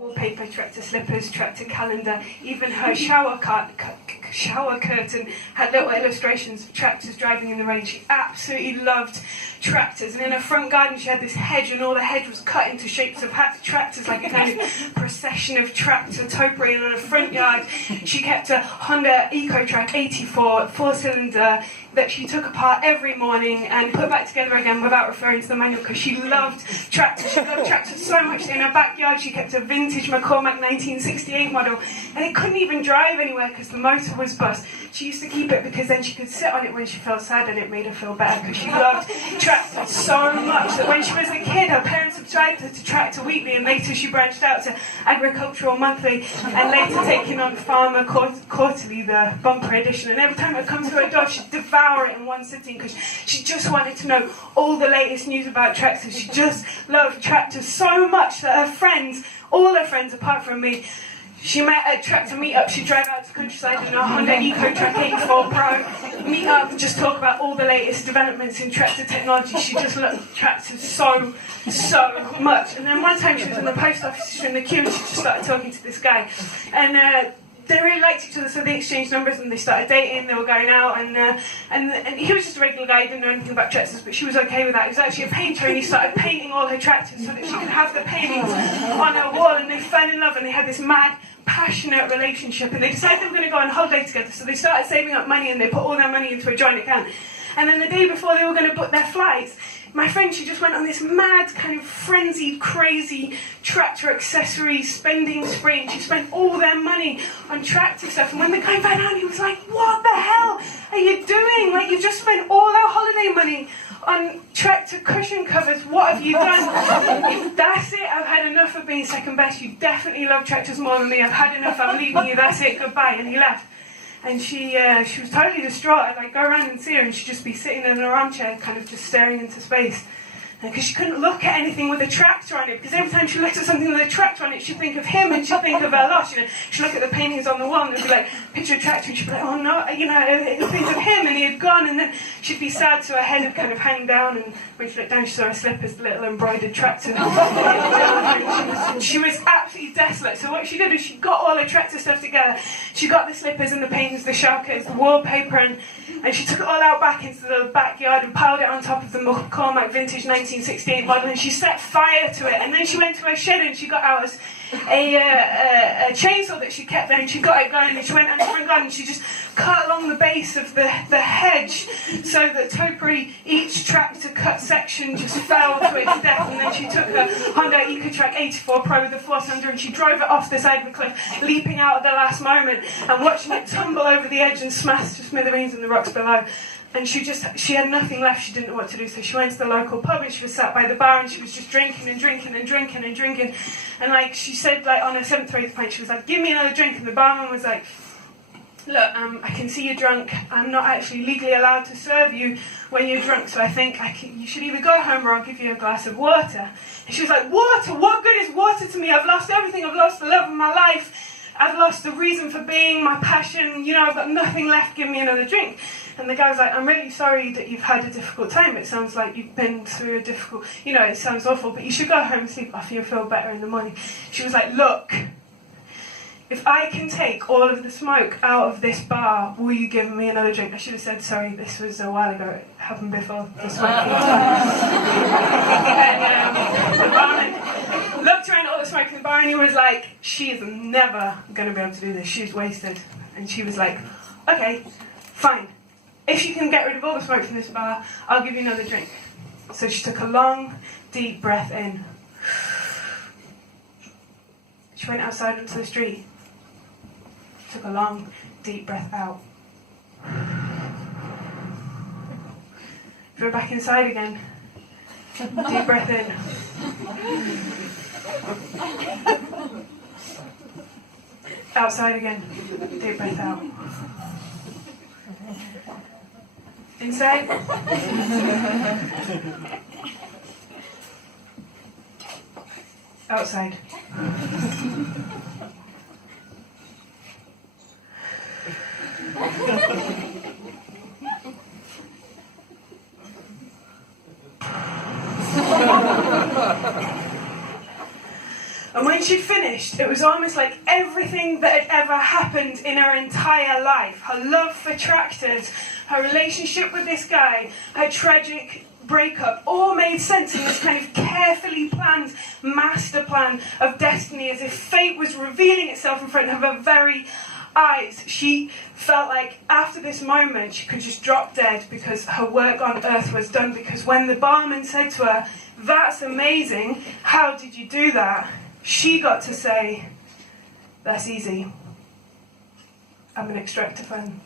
wallpaper, tractor slippers, tractor calendar, even her shower curtain had little illustrations of tractors driving in the rain. She absolutely loved tractors, and in her front garden she had this hedge, and all the hedge was cut into shapes of tractors, like a kind of procession of tractor topiary. And on her front yard she kept a Honda Eco-Track 84 4-cylinder that she took apart every morning and put back together again without referring to the manual, because she loved tractors. She loved tractors so much that in her backyard she kept a vintage McCormack 1968 model, and it couldn't even drive anywhere because the motor was bust. She used to keep it because then she could sit on it when she felt sad, and it made her feel better, because she loved tractors so much that when she was a kid her parents subscribed her to Tractor Weekly, and later she branched out to Agricultural Monthly, and later taking on Farmer Quarterly, the bumper edition. And every time it come to her door she'd devour it in one sitting, because she just wanted to know all the latest news about tractors. She just loved tractors so much that her friends, all her friends apart from me, she met at tractor meetup. She'd drive out to the countryside in a Honda Eco-Track 84 Pro, meet up and just talk about all the latest developments in tractor technology. She just loved tractors so much. And then one time she was in the post office, she was in the queue, and she just started talking to this guy. And they really liked each other, so they exchanged numbers and they started dating. They were going out, and he was just a regular guy. He didn't know anything about tractors, but she was okay with that. He was actually a painter, and he started painting all her tractors so that she could have the paintings on her wall. And they fell in love, and they had this mad, passionate relationship. And they decided they were going to go on holiday together, so they started saving up money, and they put all their money into a joint account. And then the day before they were going to book their flights, my friend, she just went on this mad, kind of frenzied, crazy tractor accessory spending spree, and she spent all their money on tractor stuff. And when the guy found out, he was like, "What the hell are you doing? Like, you've just spent all our holiday money on tractor cushion covers. What have you done?" "That's it, I've had enough of being second best. You definitely love tractors more than me. I've had enough, I'm leaving you, that's it, goodbye." And he left. And she was totally distraught. I'd like go around and see her, and she'd just be sitting in her armchair, kind of just staring into space. Because she couldn't look at anything with a tractor on it, because every time she looked at something with a tractor on it, she'd think of him, and she'd think of her loss. You know, she'd look at the paintings on the wall, and it'd be like, picture a tractor, and she'd be like, "Oh no," you know, it'd think of him, and he had gone. And then she'd be sad, so her head would kind of hang down, and when she looked down, she saw her slippers, the little embroidered tractor. She was absolutely desolate. So what she did is she got all her tractor stuff together. She got the slippers and the paintings, the showers, the wallpaper, and she took it all out back into the backyard and piled it on top of the McCormack vintage 1968 model, and she set fire to it. And then she went to her shed and she got out a chainsaw that she kept there, and she got it going, and she went out to the front garden and she just cut along the base of the hedge so that topiary, each tractor cut section just fell to its death. And then she took her Honda Eco-Track 84 Pro with the 4-cylinder, and she drove it off the side of the cliff, leaping out at the last moment and watching it tumble over the edge and smash to smithereens in the rocks below. And she had nothing left, she didn't know what to do, so she went to the local pub, and she was sat by the bar, and she was just drinking and drinking and drinking and drinking. And like she said, like on her 7th or 8th pint, she was like, "Give me another drink." And the barman was like, "Look, I can see you're drunk. I'm not actually legally allowed to serve you when you're drunk, so I think you should either go home or I'll give you a glass of water." And she was like, "Water? What good is water to me? I've lost everything. I've lost the love of my life. I've lost the reason for being, my passion. You know, I've got nothing left. Give me another drink." And the guy was like, "I'm really sorry that you've had a difficult time. It sounds like you've been through a difficult, you know, it sounds awful, but you should go home and sleep off. You'll feel better in the morning." She was like, "Look, if I can take all of the smoke out of this bar, will you give me another drink?" I should have said, "Sorry, this was a while ago. It happened before the smoke." And the barman looked around at all the smoke in the bar, and he was like, "She is never going to be able to do this. She's wasted." And she was like, "Okay, fine. If you can get rid of all the smoke from this bar, I'll give you another drink." So she took a long, deep breath in. She went outside onto the street. Took a long, deep breath out. She went back inside again. Deep breath in. Outside again. Deep breath out. Inside. Outside. And when when she'd finished, it was almost like everything that had ever happened in her entire life, her love for tractors, her relationship with this guy, her tragic breakup, all made sense in this kind of carefully planned master plan of destiny, as if fate was revealing itself in front of her very eyes. She felt like after this moment she could just drop dead because her work on earth was done, because when the barman said to her, "That's amazing, how did you do that?" she got to say, "That's easy. I'm an extractor fan."